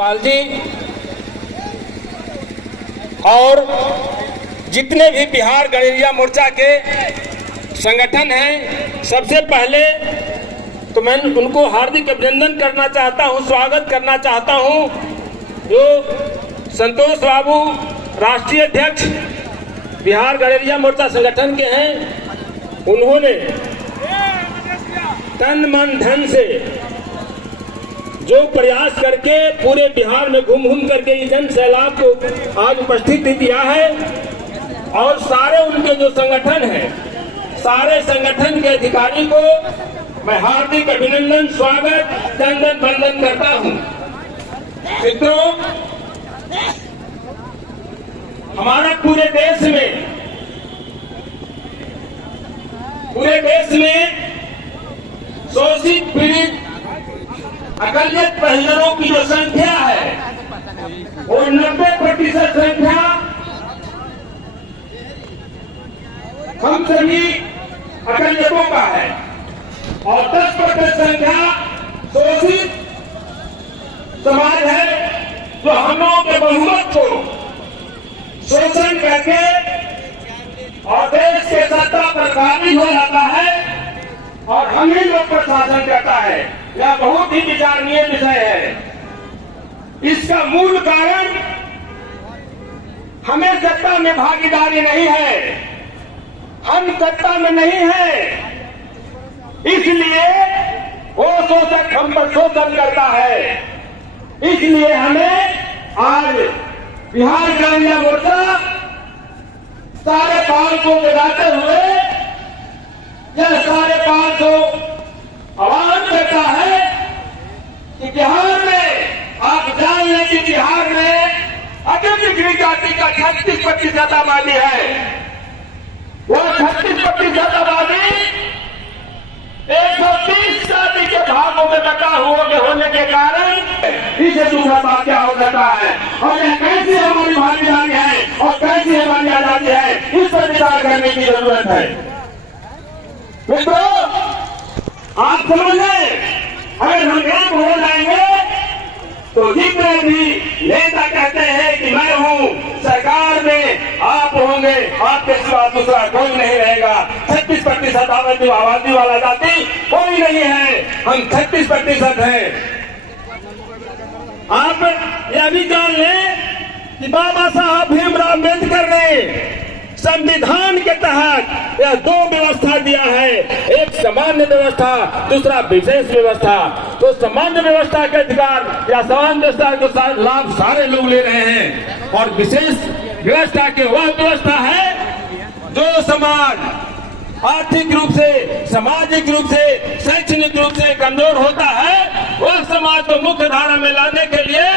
पाल जी और जितने भी बिहार गणेरिया मोर्चा के संगठन हैं, सबसे पहले तो मैं उनको हार्दिक अभिनंदन करना चाहता हूं, स्वागत करना चाहता हूं। जो संतोष बाबू राष्ट्रीय अध्यक्ष बिहार गणेरिया मोर्चा संगठन के हैं, उन्होंने तन मन धन से जो प्रयास करके पूरे बिहार में घूम घूम करके ये जन सैलाब को आज उपस्थित किया है, और सारे उनके जो संगठन हैं, सारे संगठन के अधिकारी को मैं हार्दिक अभिनंदन, स्वागत, चंदन वंदन करता हूं। मित्रों, हमारा पूरे देश में शोषित पीड़ित अकलियत परिजनों की जो संख्या है वो 90% संख्या हम सभी अकलियतों का है, और 10% संख्या शोषित समाज है जो हम लोगों के बहुमत को शोषण करके और देश के सत्ता पर काबिज हो जाता है और हम ही लोग पर शासन करता है। यह बहुत ही विचारणीय विषय है। इसका मूल कारण हमें सत्ता में भागीदारी नहीं है, हम सत्ता में नहीं है, इसलिए वो शोषक हम पर शोषण करता है। इसलिए हमें आज बिहार गणेरिया मोर्चा सारे 500 बजाते हुए यह सारे 500 आह्वान करता है कि बिहार में आप जान लें कि बिहार में अति पिछड़ी जाति का 36% आबादी है। वह 36% आबादी 130 जाति के भागों में बटा होने के कारण इसे दूसरा बात क्या हो जाता है, और यह कैसी हमारी भागीदारी है और कैसी हमारी आजादी है, इस पर विचार करने की जरूरत है। मित्रों, आप समझ लें, अगर हम एक हो जाएंगे तो जितने भी नेता कहते हैं कि मैं हूं सरकार में, आप होंगे, आपके सिवा दूसरा कोई नहीं रहेगा। 36% आबादी वाला जाति कोई नहीं है, हम 36% हैं। आप यह भी जान लें कि बाबा साहब भीमराव अम्बेडकर ने संविधान के तहत यह 2 व्यवस्था दिया है, एक सामान्य व्यवस्था, दूसरा विशेष व्यवस्था। तो सामान्य व्यवस्था के अधिकार या सामान्य व्यवस्था के लाभ सारे लोग ले रहे हैं, और विशेष व्यवस्था की वह व्यवस्था है जो समाज आर्थिक रूप से, सामाजिक रूप से, शैक्षणिक रूप से कमजोर होता है, वह समाज को मुख्य धारा में लाने के लिए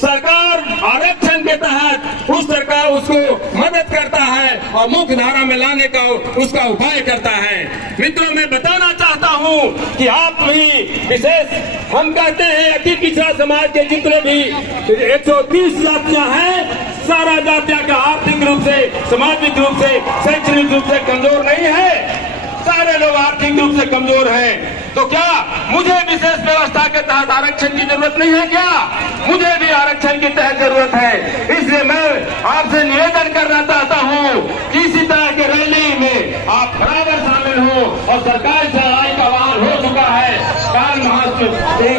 सरकार आरक्षण के तहत उस सरकार उसको मदद करता है और मुख्य धारा में लाने का उसका उपाय करता है। मित्रों, मैं बताना चाहता हूं कि आप भी विशेष, हम कहते हैं अति पिछड़ा समाज के जितने भी 130 जातियां हैं, सारा जातियां का आर्थिक रूप से, सामाजिक रूप से, शैक्षणिक रूप से कमजोर नहीं है, सारे लोग आर्थिक रूप से कमजोर हैं। तो क्या मुझे विशेष व्यवस्था के तहत आरक्षण की जरूरत नहीं है? क्या मुझे भी आरक्षण की तहत जरूरत है? इसलिए मैं आपसे निवेदन करना चाहता हूं कि इसी तरह के रैली में आप बराबर शामिल हो, और सरकार से लड़ाई का आह्वान हो चुका है।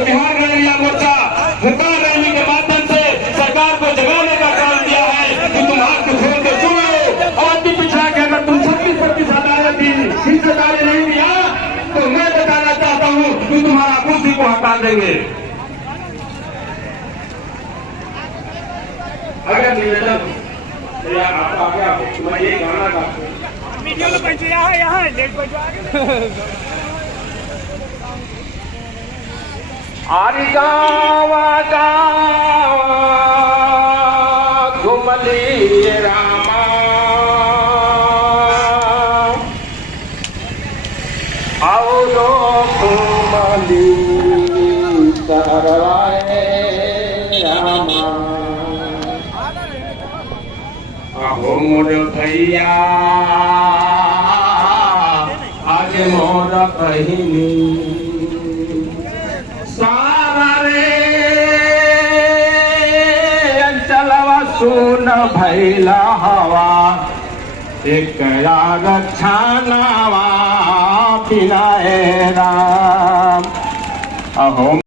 बिहार गणेरिया मोर्चा सरकार रैली के माध्यम से सरकार को जगाने का काम दिया है कि तुम हाथ को छोड़ के सुनो, और अति पिछड़ा के अगर तुम 36% हिस्सेदारी नहीं दिया तो मैं बताना चाहता हूं कि तुम्हारा कुर्सी को हटा देंगे। अगर निवेदन मैं ये गाना गाता आरी गावा गावा घुमली रामा, आओ जो घुमली सरवाए रामा, आओ मोर भैया आज मोर बहिनी सारा रे सुन भैला हवा एक रक्षा नावा बिना राम अहो